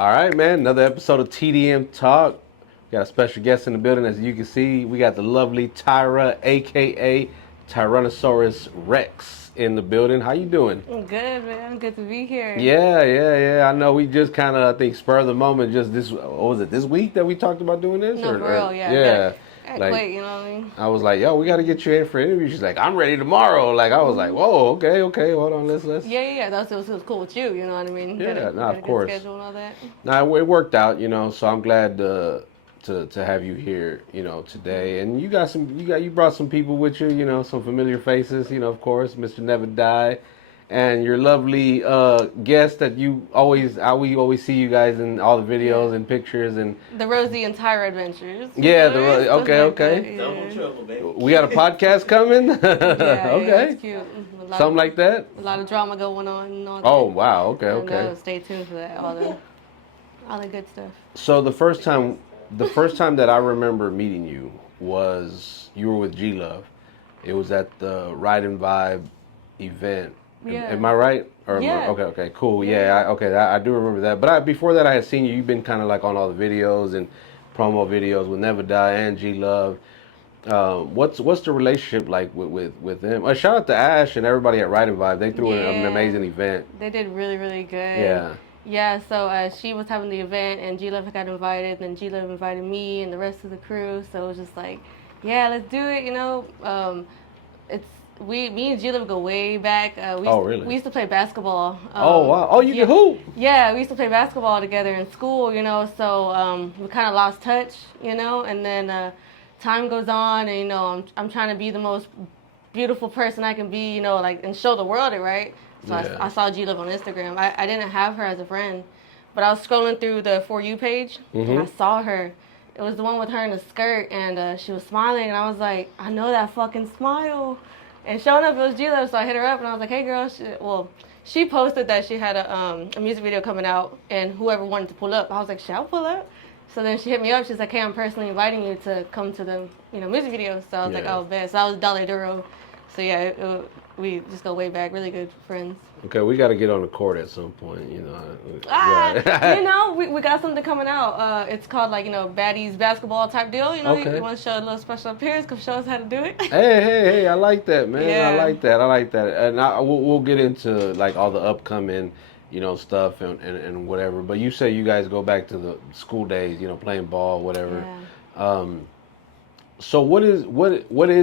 All right, man. Another episode of TDM Talk. We got a special guest in the building, as you can see. We got the lovely Tyra, aka Tyranasaurus Rex, in the building. How you doing? I'm good, man. Good to be here. Yeah. I know we just kind of, I think, spur of the moment. Just this, what was it? This week that we talked about doing this, No, for real, yeah. yeah. Gotta Like, quit, you know what I mean? I was like, yo, we got to get you in for an interview. She's like, I'm ready tomorrow. Like, I was like, whoa, okay, hold on, let's. Yeah. That was cool with you, you know what I mean? Yeah, Got no, a of good course. schedule and all that. Now it worked out, so I'm glad to have you here, today. And you brought some people with you, some familiar faces, of course, Mr. Never Die, and your lovely guest that we always see you guys in all the videos and pictures and the Rosie and Tyra adventures. yeah, Okay. Double trouble, baby. We got a podcast coming. Okay. It's cute. Something like that. A lot of drama going on and all that. Oh wow, okay. No, stay tuned for that. All the good stuff. So the first time that I remember meeting you was you were with G Love. It was at the Ride and Vibe event. Yeah. Am I right? Okay, cool. Yeah, I do remember that. But before that, I had seen you. You've been kind of like on all the videos and promo videos with Never Die and G Love. What's the relationship like with them? Shout out to Ash and everybody at Ride and Vibe. They threw an amazing event. They did really, really good. Yeah. Yeah, so she was having the event, and G-Love got invited, and then G-Love invited me and the rest of the crew, so it was just like, yeah, let's do it, me and G-Love go way back. Really? We used to play basketball. Oh, wow. Oh, you can hoop? Yeah, we used to play basketball together in school, so we kind of lost touch, and then time goes on, and, I'm trying to be the most beautiful person I can be, and show the world it, right? So I saw G Love on Instagram. I didn't have her as a friend, but I was scrolling through the For You page, and I saw her. It was the one with her in a skirt, and she was smiling, and I was like, I know that fucking smile. And showing up, it was G Love, so I hit her up, and I was like, hey, girl. She posted that she had a music video coming out, and whoever wanted to pull up. I was like, should I pull up? So then she hit me up. She's like, hey, I'm personally inviting you to come to the music video. So I was like, oh, bet. So I was Dolly Duro. So yeah, we just go way back, really good friends. Okay, we got to get on the court at some point, we got something coming out. It's called Baddies Basketball type deal. You want to show a little special appearance, come show us how to do it. Hey, I like that, man. Yeah. I like that. And we'll get into like all the upcoming, stuff and whatever. But you say you guys go back to the school days, playing ball, whatever. Yeah. So what is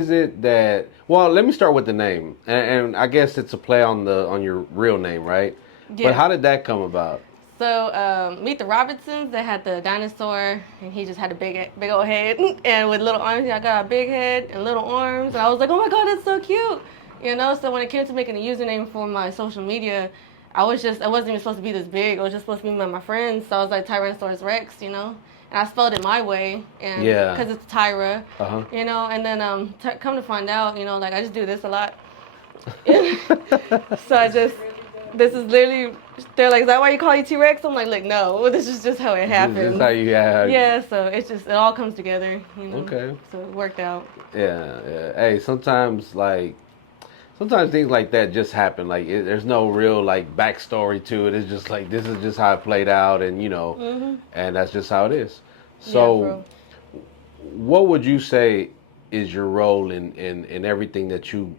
it that? Well, let me start with the name, and I guess it's a play on your real name, right? Yeah. But how did that come about? So meet the Robinsons. They had the dinosaur, and he just had a big old head, and with little arms. I got a big head and little arms, and I was like, oh my god, that's so cute, So when it came to making a username for my social media, I wasn't even supposed to be this big. I was just supposed to be with my friends. So I was like Tyranasaurus Rex, And I spelled it my way, and because it's Tyra, And then come to find out, I just do this a lot. So this is literally. They're like, is that why you call you T-Rex? I'm like, no, this is just how it happened. This is how you have. Yeah, so it all comes together, Okay. So it worked out. Yeah. Hey, sometimes things like that just happen. Like there's no real backstory to it. It's just like this is just how it played out, and and that's just how it is. So, what would you say is your role in everything that you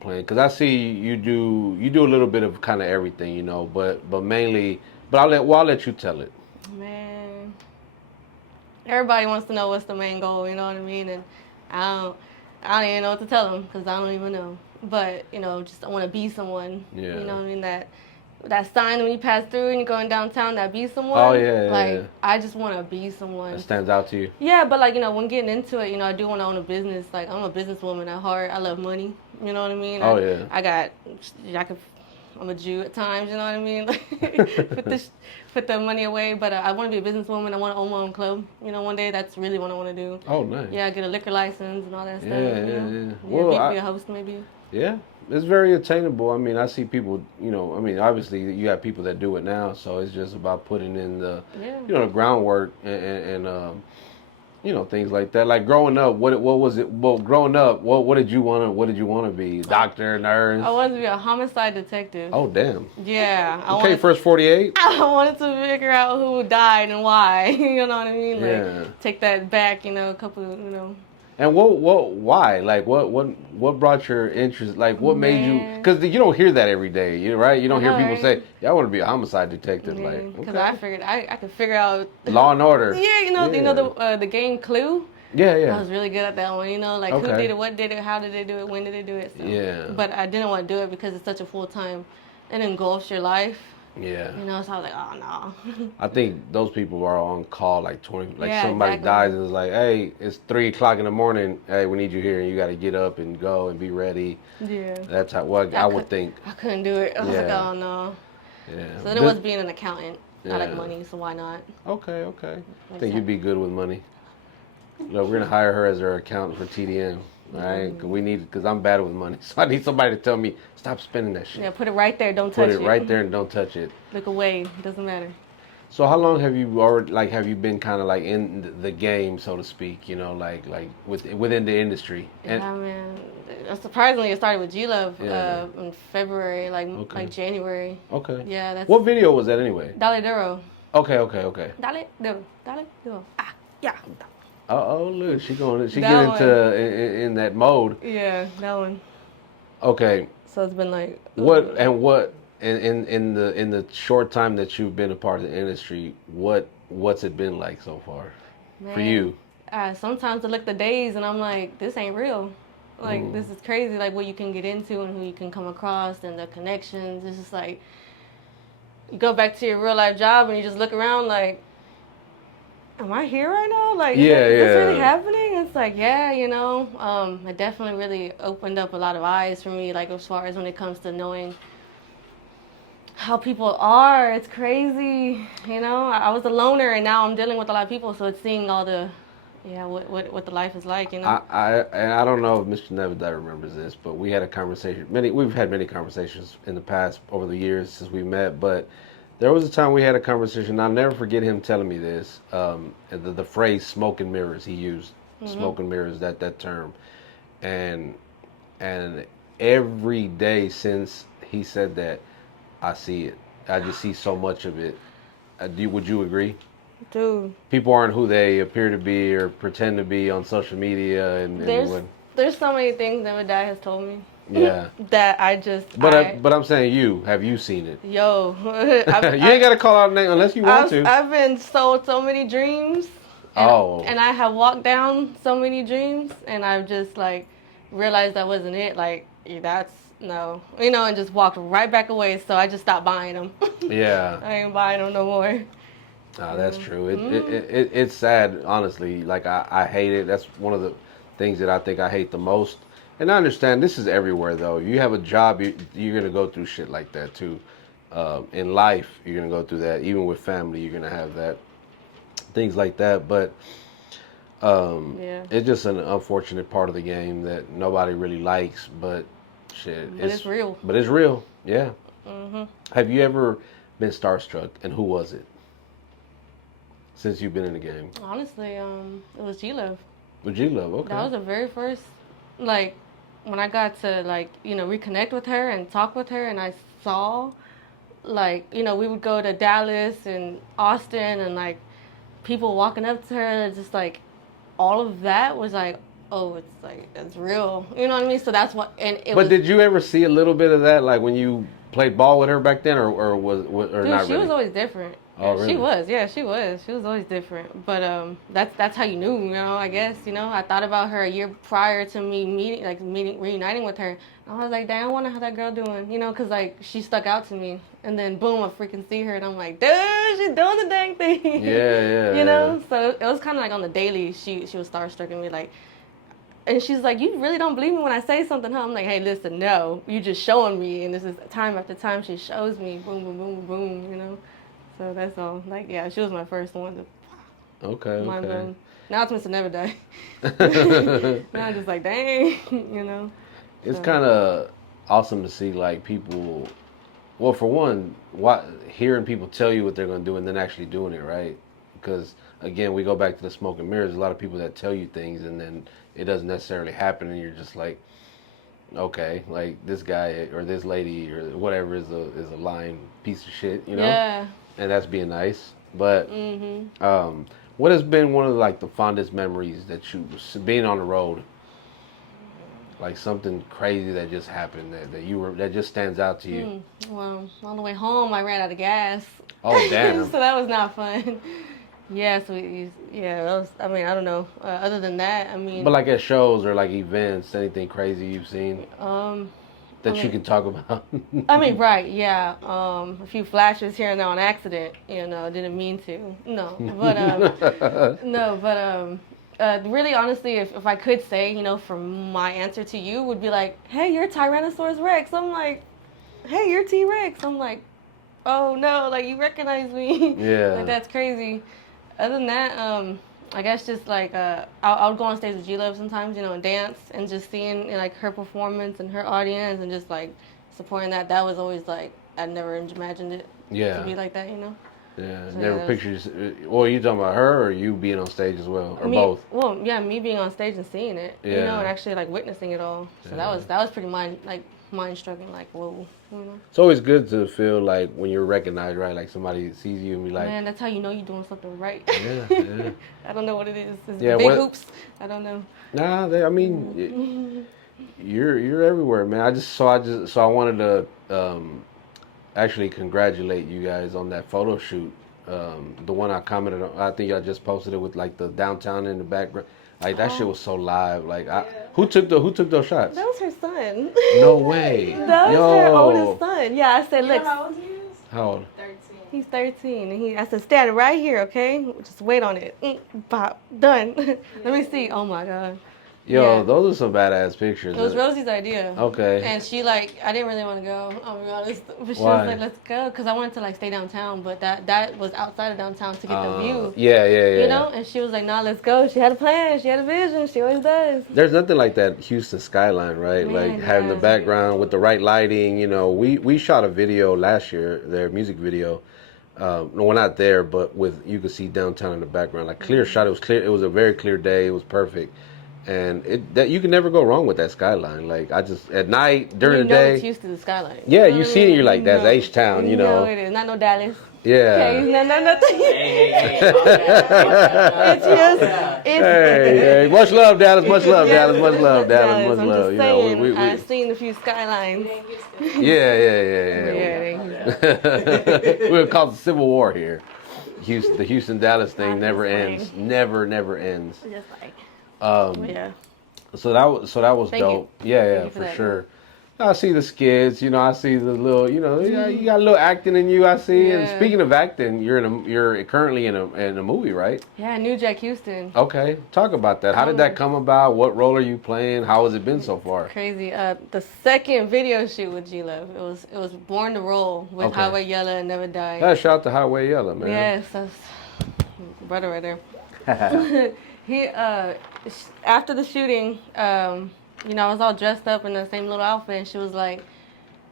plan? Because I see you do a little bit of kind of everything, but mainly. But I'll let you tell it. Man, everybody wants to know what's the main goal. You know what I mean? And I don't even know what to tell them because I don't even know. But, just I want to be someone, you know what I mean, that sign when you pass through and you're going downtown, that be someone. Oh, yeah. I just want to be someone. That stands out to you? Yeah, but, when getting into it, I do want to own a business. I'm a businesswoman at heart. I love money, you know what I mean? Oh, yeah. I'm a Jew at times, you know what I mean? Put the money away, but I want to be a businesswoman. I want to own my own club. One day that's really what I want to do. Oh, nice. Yeah, get a liquor license and all that stuff. Yeah. Well, be a host maybe. Yeah, it's very attainable. I mean, I see people, obviously you have people that do it now, so it's just about putting in the, the groundwork and things like that. Like growing up, what was it? Well, growing up, what did you want to be? Doctor, nurse? I wanted to be a homicide detective. Oh, damn. Yeah. Okay, first 48. I wanted to figure out who died and why. You know what I mean? Like, Yeah. take that back. A couple. And why? Like, what brought your interest? Like, what made you? Because you don't hear that every day, right? You don't hear people say, "Yeah, I want to be a homicide detective." Yeah, Like, because okay. I figured I could figure out Law and Order. Yeah. The game Clue. Yeah. I was really good at that one. Like who did it, what did it, how did they do it, when did they do it. So. Yeah. But I didn't want to do it because it's such a full time, and engulfs your life. Yeah. So I was like, oh no. I think those people are on call like 20. Like somebody exactly. dies and it's like, hey, it's 3:00 in the morning. Hey, we need you here, and you got to get up and go and be ready. Yeah. That's how. Well, I would think. I couldn't do it. I was like, oh no. Yeah. So then it was being an accountant. I like money, so why not? Okay. I think you'd be good with money. No, we're gonna hire her as our accountant for TDM. All right, because I'm bad with money, so I need somebody to tell me stop spending that shit. Yeah, put it right there. Don't touch it. Put it right there and don't touch it. Look away. It doesn't matter. So how long have you been kind of like in the game, so to speak? Like within the industry. And, yeah, man. Surprisingly, it started with G-Love in February, like January. Okay. Yeah, that's. What video was that anyway? Dale Duro. Okay. Dale Duro. Ah, yeah. Look, she get into in that mode. Yeah, that one. Okay. So it's been like. What in the short time that you've been a part of the industry, what's it been like so far, for you? Sometimes I look the days and I'm like, this ain't real. Like this is crazy. Like what you can get into and who you can come across and the connections. It's just like you go back to your real life job and you just look around like, am I here right now? Like, is this really happening? It's like, it definitely really opened up a lot of eyes for me, like, as far as when it comes to knowing how people are. It's crazy, I was a loner, and now I'm dealing with a lot of people, so it's seeing all the, what the life is like, I don't know if Mr. Nevedite remembers this, but we had a conversation, we've had many conversations in the past, over the years since we met, but there was a time we had a conversation. I'll never forget him telling me this. The phrase "smoke and mirrors" he used. Smoke and mirrors, that term, and every day since he said that, I see it. I just see so much of it. Would you agree? Dude. People aren't who they appear to be or pretend to be on social media, and there's so many things that my dad has told me. Yeah. That I just. But I'm saying, have you seen it? Yo. You ain't got to call out name unless you want to. I've been sold so many dreams. And I have walked down so many dreams, and I've just like realized that wasn't it. Like that's no, and just walked right back away. So I just stopped buying them. Yeah. I ain't buying them no more. That's true. It's sad, honestly. Like I hate it. That's one of the things that I think I hate the most. And I understand this is everywhere, though. You have a job, you're going to go through shit like that, too. In life, you're going to go through that. Even with family, you're going to have that. Things like that. But it's just an unfortunate part of the game that nobody really likes. But shit. But it's real. But it's real, yeah. Mm-hmm. Have you ever been starstruck? And who was it? Since you've been in the game. Honestly, it was G-Love. With G-Love, okay. That was the very first, when I got to, reconnect with her and talk with her, and I saw, we would go to Dallas and Austin, and, people walking up to her, just, all of that was, oh, it's real. You know what I mean? So that's what, and it But did you ever see a little bit of that, when you played ball with her back then, or dude, not really? She was always different. Oh, really? She was, yeah, she was. She was always different. But that's how you knew, I guess, I thought about her a year prior to me reuniting with her. And I was like, damn, I wonder how that girl doing, because, she stuck out to me. And then, boom, I freaking see her, and I'm like, dude, she's doing the dang thing. Yeah. So it was kind of on the daily, she was starstruck me, and she's like, you really don't believe me when I say something, huh? I'm like, hey, listen, no, you just showing me. And this is time after time she shows me, boom, boom, boom, boom, So that's all. She was my first one. Okay. Now it's Mr. Never Die. Now I'm just like, dang, It's kind of awesome to see, people, well, for one, hearing people tell you what they're going to do and then actually doing it, right? because again, we go back to the smoke and mirrors. A lot of people that tell you things and then it doesn't necessarily happen, and you're just like, okay, like this guy or this lady or whatever is a lying piece of shit, you know? Yeah. And that's being nice. But Mm-hmm. what has been one of like the fondest memories that you being on the road? Like something crazy that just happened that just stands out to you. Well, on the way home, I ran out of gas. Oh damn! So that was not fun. Yeah, so that was, I mean, I don't know. Other than that, I mean. But like at shows or like events, anything crazy you've seen that you can talk about? I mean, right, yeah. A few flashes here and there on accident. Didn't mean to. No, but no, but really, honestly, if I could say, from my answer to you would be like, hey, you're Tyranasaurus Rex. I'm like, hey, you're T-Rex. I'm like, oh no, like you recognize me. Yeah. Like that's crazy. Other than that, I guess just like I would go on stage with G-Love sometimes, and dance and just seeing like her performance and her audience and just like supporting that. That was always like I never imagined it to be like that, Yeah, so, never pictures. Well, you talking about her or you being on stage as well, or both? Well, yeah, me being on stage and seeing it, and actually like witnessing it all. So that was pretty mind struggling. Like whoa, It's always good to feel like when you're recognized, right? Like somebody sees you and be like, man, that's how you know you're doing something right. Yeah. I don't know what it is. It's the big hoops. I don't know. Nah, I mean, you're everywhere, man. I wanted to actually congratulate you guys on that photo shoot. The one I commented on, I think I just posted it with like the downtown in the background. Like that shit was so live. Like who took those shots? That was her son. No way. That was her oldest son. Yeah, I said, look. How old he is? How old? 13. He's 13, and I said, stand right here, okay? Just wait on it. Pop, done. Let me see. Oh my god. Yo, those are some badass pictures. It was Rosie's idea. Okay. And she I didn't really want to go, I'll be honest. But she Why? was like, let's go. Because I wanted to stay downtown, but that was outside of downtown to get the view. Yeah. And she was like, nah, let's go. She had a plan. She had a vision. She always does. There's nothing like that Houston skyline, right? Man, like having the background with the right lighting. We shot a video last year, their music video. No, we're not there, but you could see downtown in the background, like clear shot. It was clear. It was a very clear day. It was perfect. And that you can never go wrong with that skyline. Like at night during the day, it's Houston, the skyline. Yeah, you see it, you're like, that's H-Town, No, it is not no Dallas. Yeah. Okay, nothing. Hey, much love, Dallas. Much love, Dallas. Much love, Dallas. Much I'm love. just saying, I've seen a few skylines. Yeah. We're called the Civil War here. The Houston-Dallas thing never ends. Never ends. Just like. So that was Thank dope. You. Yeah, for sure. I see the skits, I see the little, you got a little acting in you. I see. Yeah. And speaking of acting, you're currently in a movie, right? Yeah, New Jack Houston. Okay, talk about that. How did that come about? What role are you playing? How has it been so far? Crazy. The second video shoot with G-Love, it was Born to Roll with Highway Yella and Never Die. Shout out to Highway Yella, man. Yes, that's brother right there. He after the shooting, I was all dressed up in the same little outfit, and she was like,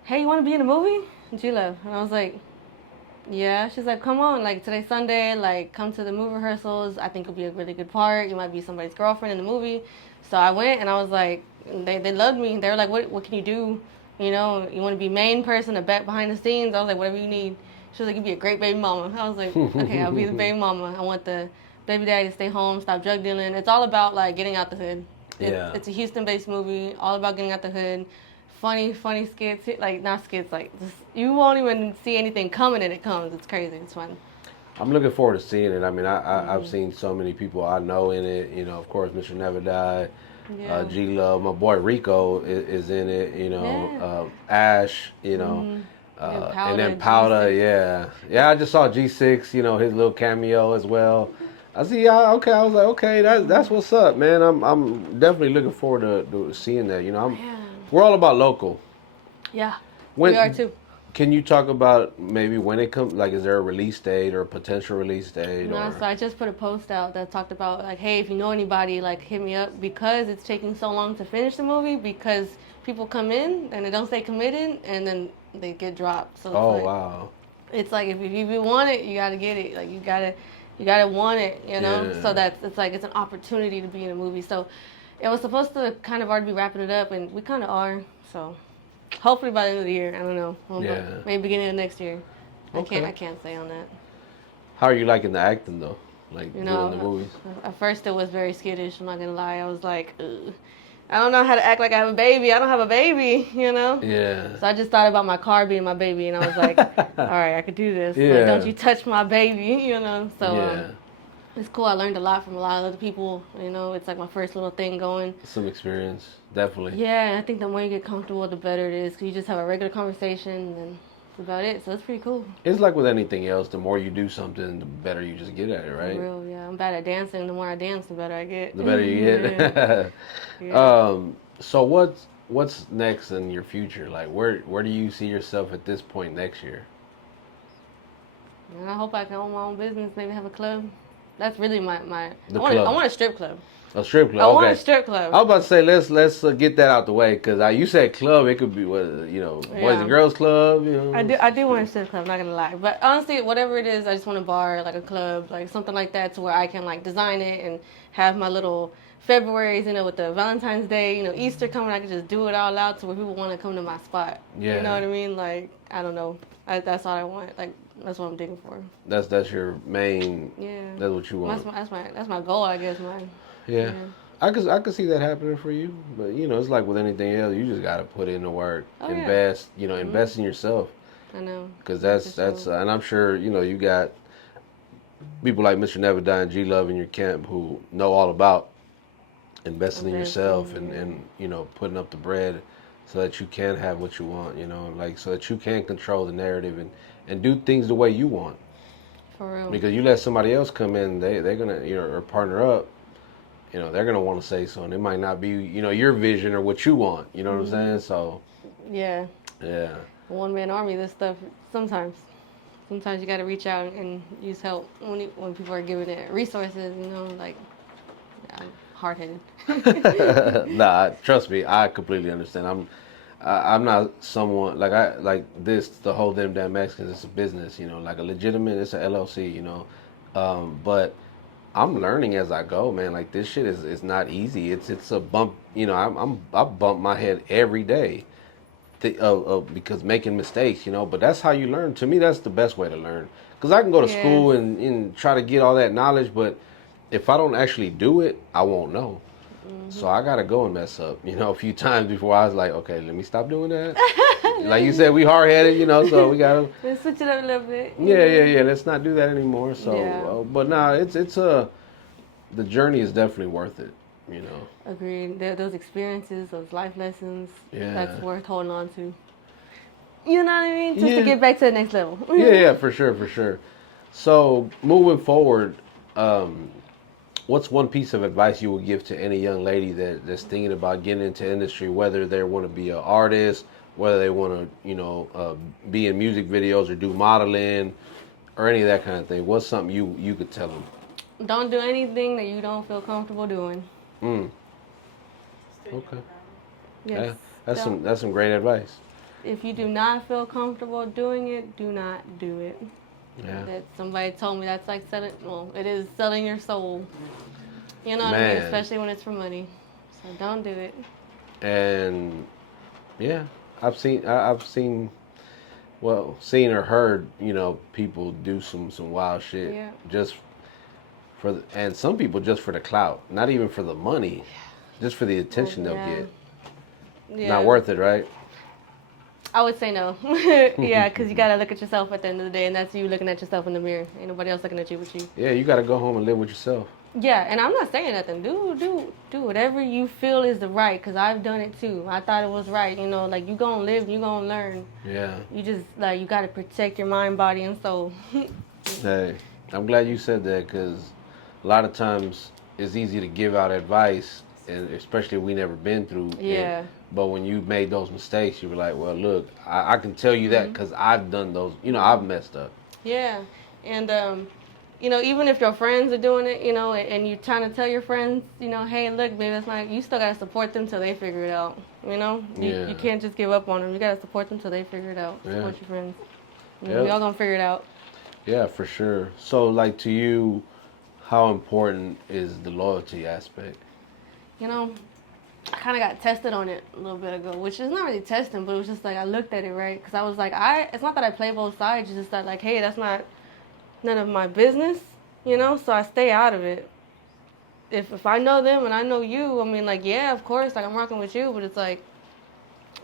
"Hey, you want to be in a movie?" G-Love, and I was like, "Yeah." She's like, "Come on, today's Sunday, come to the movie rehearsals. I think it'll be a really good part. You might be somebody's girlfriend in the movie." So I went, and I was like, they loved me. They were like, "What can you do? You want to be main person, a back behind the scenes?" I was like, "Whatever you need." She was like, "You'd be a great baby mama." I was like, "Okay, I'll be the baby mama. I want the baby daddy to stay home, stop drug dealing." It's all about getting out the hood. It's a Houston-based movie, all about getting out the hood. Funny skits, not skits, just, you won't even see anything coming and it comes. It's crazy. It's fun. I'm looking forward to seeing it. I mean, I've seen so many people I know in it. Of course, Mr. Never Die, G-Love, my boy Rico is in it. Ash, and then Powder, yeah. I just saw G6, his little cameo as well. I see. Okay, I was like, okay, that's what's up, man. I'm definitely looking forward to seeing that. We're all about local. Yeah, we are too. Can you talk about maybe when it comes? Is there a release date or a potential release date? No, so I just put a post out that talked about hey, if you know anybody, hit me up, because it's taking so long to finish the movie, because people come in and they don't stay committed and then they get dropped. So wow. It's if you want it, you gotta get it. You gotta. you gotta want it, you know. Yeah. So it's like it's an opportunity to be in a movie. So it was supposed to kind of already be wrapping it up, and we kind of are. So hopefully by the end of the year, I don't know. Maybe beginning of next year. Okay. I can't say on that. How are you liking the acting though? Like You doing the know, movies? at first it was very skittish. I'm not gonna lie. I was like, ugh. I don't know how to act like I have a baby. I don't have a baby, you know? Yeah. So I just thought about my car being my baby, and I was like, all right, I could do this. Yeah. Like, don't you touch my baby, you know? So Yeah. it's cool. I learned a lot from a lot of other people, you know? It's like my first little thing going. Some experience, definitely. Yeah, and I think the more you get comfortable, the better it is. Because you just have a regular conversation, and that's about it. So it's pretty cool. It's like with anything else. The more you do something, the better you just get at it, right? For real, yeah. I'm bad at dancing. The more I dance, the better I get. The better you get. Yeah. So what's next in your future? Like where do you see yourself at this point next year? And I hope I can own my own business, maybe have a club. That's really my I club. want a strip club. A strip club. I Okay. want a strip club. I was about to say let's get that out the way because you said club. It could be boys and girls club. You know. I do want a strip club. I'm not gonna lie, but honestly, whatever it is, I just want a bar, like a club, like something like that, to where I can like design it and have my little Februarys, with the Valentine's Day, Easter coming. I can just do it all out to where people want to come to my spot. Yeah. You know what I mean? Like I don't know. That's all I want. Like that's what I'm digging for. That's your main. Yeah. That's what you want. That's my goal, I guess. Yeah. I could see that happening for you, but it's like with anything else, you just gotta put in the work, invest, invest in yourself. I know. Because that's and I'm sure you got people like Mr. Never Die and G Love in your camp who know all about investing in yourself and putting up the bread so that you can have what you want, like so that you can control the narrative and do things the way you want. For real. Because you let somebody else come in, they're gonna or partner up. They're gonna want to say something. It might not be, your vision or what you want. You know what I'm saying? So. Yeah. Yeah. One man army. This stuff. Sometimes you got to reach out and use help when people are giving it resources. Like I'm hard headed. Nah, trust me. I completely understand. I'm not someone like this. The whole damn Mexicans. It's a business. Like a legitimate. It's a LLC. But. I'm learning as I go, man. Like this shit is not easy. It's a bump. I bump my head every day, because making mistakes. But that's how you learn. To me, that's the best way to learn. Because I can go to school and try to get all that knowledge, but if I don't actually do it, I won't know. So I gotta go and mess up. A few times before I was like, okay, let me stop doing that. Like you said, we hard headed. So we gotta let's switch it up a little bit. Yeah. Let's not do that anymore. So, but nah, it's the journey is definitely worth it. Agreed. Those experiences, those life lessons. Yeah. That's worth holding on to. You know what I mean? Just to get back to the next level. Yeah, for sure. So moving forward, what's one piece of advice you would give to any young lady that's thinking about getting into industry, whether they want to be an artist, whether they want to, be in music videos or do modeling or any of that kind of thing? What's something you could tell them? Don't do anything that you don't feel comfortable doing. Okay. Yes. That's some great advice. If you do not feel comfortable doing it, do not do it. Yeah. That somebody told me that's like selling. Well, it is selling your soul. You know what I mean? Especially when it's for money. So don't do it. And yeah, I've seen or heard people do some wild shit just and some people just for the clout, not even for the money, just for the attention they'll get. Yeah. Not worth it, right? I would say no. Yeah, because you got to look at yourself at the end of the day, and that's you looking at yourself in the mirror. Ain't nobody else looking at you but you. Yeah, you got to go home and live with yourself. Yeah, and I'm not saying nothing. Do whatever you feel is the right, because I've done it too. I thought it was right. Like you going to live, you going to learn. Yeah. You just, you got to protect your mind, body, and soul. Hey, I'm glad you said that, because a lot of times it's easy to give out advice, and especially if we never been through it. But when you made those mistakes, you were like, well, look, I can tell you that because I've done those. I've messed up. Yeah. And, even if your friends are doing it, and you're trying to tell your friends, hey, look, baby, that's not, you still got to support them till they figure it out. You can't just give up on them. You got to support them till they figure it out. Support your friends. We all going to figure it out. Yeah, for sure. So, like, to you, how important is the loyalty aspect? You know, I kind of got tested on it a little bit ago, which is not really testing, but it was just like I looked at it, right? Because I was like, it's not that I play both sides, it's just that, like, hey, that's not none of my business, you know? So I stay out of it. If I know them and I know you, I mean, like, yeah, of course, like, I'm working with you, but it's like,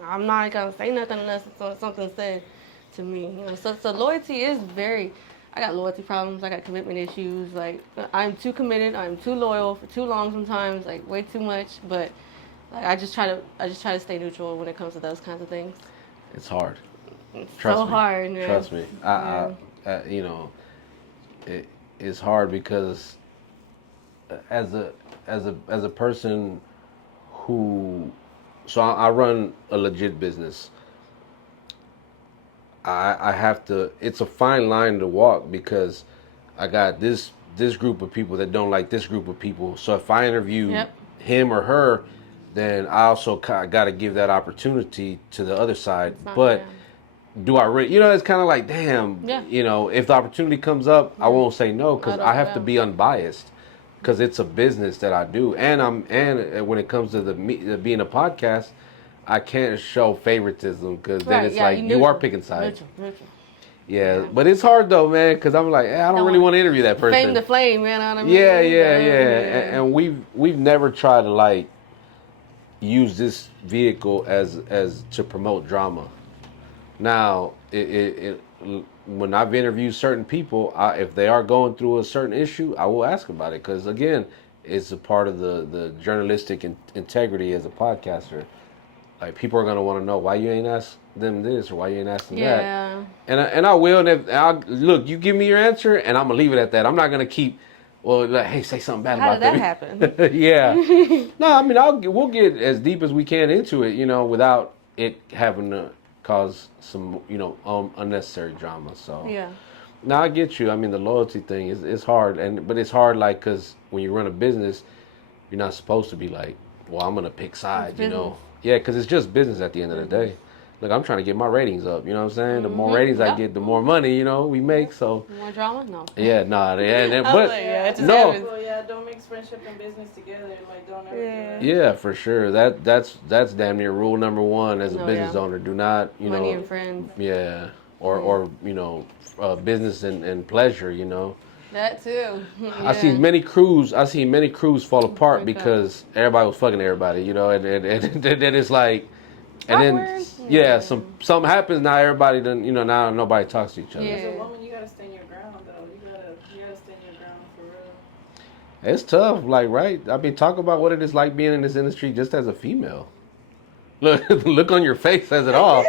I'm not going to say nothing unless it's something said to me, you know? So loyalty is very, I got loyalty problems, I got commitment issues, like, I'm too committed, I'm too loyal for too long sometimes, like, way too much, but like, I just try to stay neutral when it comes to those kinds of things. It's hard. It's Trust so me. hard, man. Trust me. Yeah. You know, it's hard because as a person who, so I run a legit business. I have to. It's a fine line to walk because I got this group of people that don't like this group of people. So if I interview him or her, then I also got to give that opportunity to the other side. But do I really, it's kind of like, damn, if the opportunity comes up, I won't say no because I have to be unbiased because it's a business that I do. And when it comes to being a podcast, I can't show favoritism because then it's like you are picking sides. Neutral. Yeah, but it's hard though, man, because I'm like, I don't really want to interview that person. Fame to flame, man. I mean, yeah. And we've never tried to like use this vehicle as to promote drama. Now, when I've interviewed certain people, if they are going through a certain issue, I will ask about it because again, it's a part of the journalistic integrity as a podcaster. Like people are gonna want to know why you ain't asked them this or why you ain't asking that. And I will. And look, you give me your answer, and I'm gonna leave it at that. I'm not gonna keep. Well, like, hey, say something bad about that. How did that happen? Yeah. No, I mean, we'll get as deep as we can into it, without it having to cause some, unnecessary drama. So. Yeah. No, I get you. I mean, the loyalty thing is hard, but it's hard, like, because when you run a business, you're not supposed to be like, well, I'm gonna pick sides, Yeah, because it's just business at the end of the day. Look, I'm trying to get my ratings up, you know what I'm saying? The more ratings I get, the more money, we make, so. More drama? No. Yeah, no, but, no. Well, don't mix friendship and business together, like, don't ever do that. Yeah, for sure. That's damn near rule number one as a business owner. Do not, money and friends. Yeah, or business and pleasure, That too. Yeah. I see many crews fall apart because everybody was fucking everybody, and then it's like, and then something happens now. Everybody done, now nobody talks to each other. Yeah. As a woman, you gotta stand your ground though. You gotta stand your ground for real. It's tough, like right. I mean, talk about what it is like being in this industry just as a female. Look on your face says it all.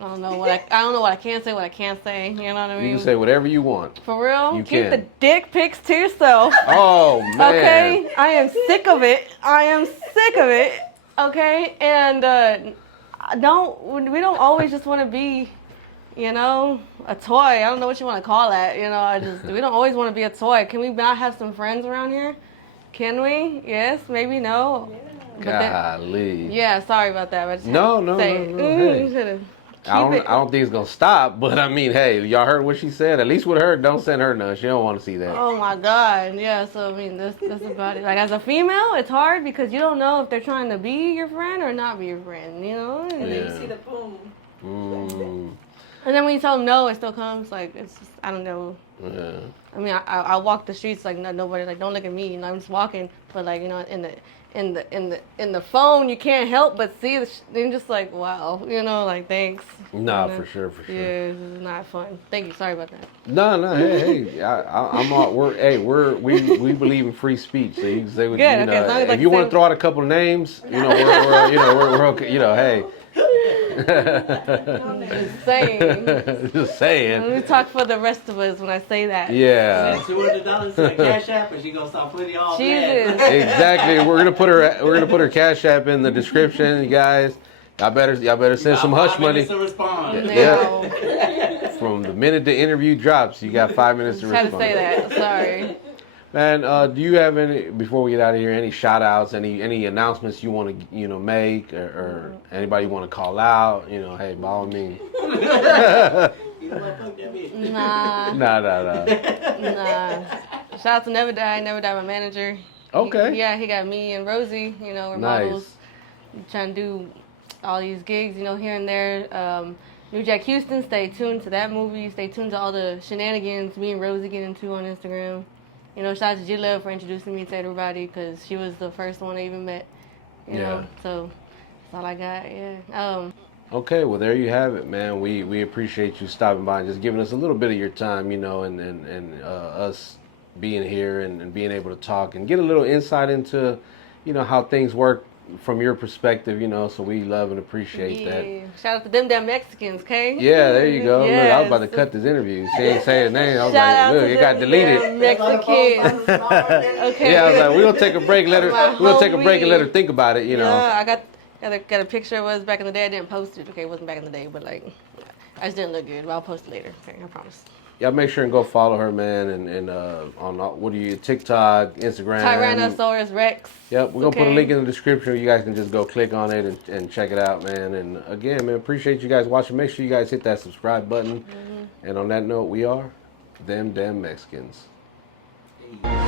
I don't know what I can say, what I can't say. You know what I mean? You can say whatever you want. For real? You Keep can. the dick pics to yourself. Oh, man. Okay? I am sick of it. Okay? And we don't always just want to be, a toy. I don't know what you want to call that. We don't always want to be a toy. Can we not have some friends around here? Can we? Yes, maybe no. Yeah. Golly. Sorry about that. But No. Hey. I don't think it's gonna stop, but I mean, hey, y'all heard what she said. At least with her, don't send her none. She don't want to see that. Oh my God, yeah. So I mean, that's about it. Like as a female, it's hard because you don't know if they're trying to be your friend or not be your friend. And then you see the boom. And then when you tell them no, it still comes. Like it's just, I don't know. Yeah. I mean, I walk the streets like nobody like don't look at me. I'm just walking, but like in the phone, you can't help but see then just like wow, like thanks. Nah, for sure. Yeah, it's not fun. Thank you. Sorry about that. No. Hey, I'm all. We believe in free speach, so you can say what if you want to throw out a couple of names, we're okay. Hey. Just saying. Let me talk for the rest of us when I say that. Yeah. $200 to Cash App, and she gonna start putting you all Jesus. Exactly. We're gonna put her Cash App in the description, you guys. Y'all better send some hush money. To respond. Yeah. From the minute the interview drops, you got 5 minutes to respond. Had to say that. Sorry. Man, do you have any, before we get out of here, any shout outs, any announcements you want to, make, or anybody you want to call out? Hey, by all means. You want to fuck that bitch? Nah. Nah. Shout out to Never Die, my manager. Okay. He got me and Rosie, we're Nice. models. Trying to do all these gigs, here and there. New Jack Houston, stay tuned to that movie. Stay tuned to all the shenanigans me and Rosie get into on Instagram. Shout out to J-Love for introducing me to everybody because she was the first one I even met. You know, so that's all I got. Yeah. Okay, well there you have it, man. We appreciate you stopping by and just giving us a little bit of your time, and us being here and being able to talk and get a little insight into, how things work from your perspective, so we love and appreciate that. Shout out to them damn Mexicans, okay? Yeah, there you go. Yes. Look, I was about to cut this interview. She ain't say his name. I was Shout out like, look, to it got them deleted. damn Mexicans. Okay. Yeah, I was like, we're gonna take a break. We're gonna take a break and let her homie. think about it. Yeah, I got a picture of us back in the day. I didn't post it. Okay, it wasn't back in the day, but I just didn't look good. But I'll post it later. Okay, I promise. Y'all make sure and go follow her, man, and on what do you, TikTok, Instagram. Tyrannosaurus Rex. Yep, we're gonna put a link in the description. You guys can just go click on it and check it out, man. And again, man, appreciate you guys watching. Make sure you guys hit that subscribe button. And on that note, we are them damn Mexicans. Hey.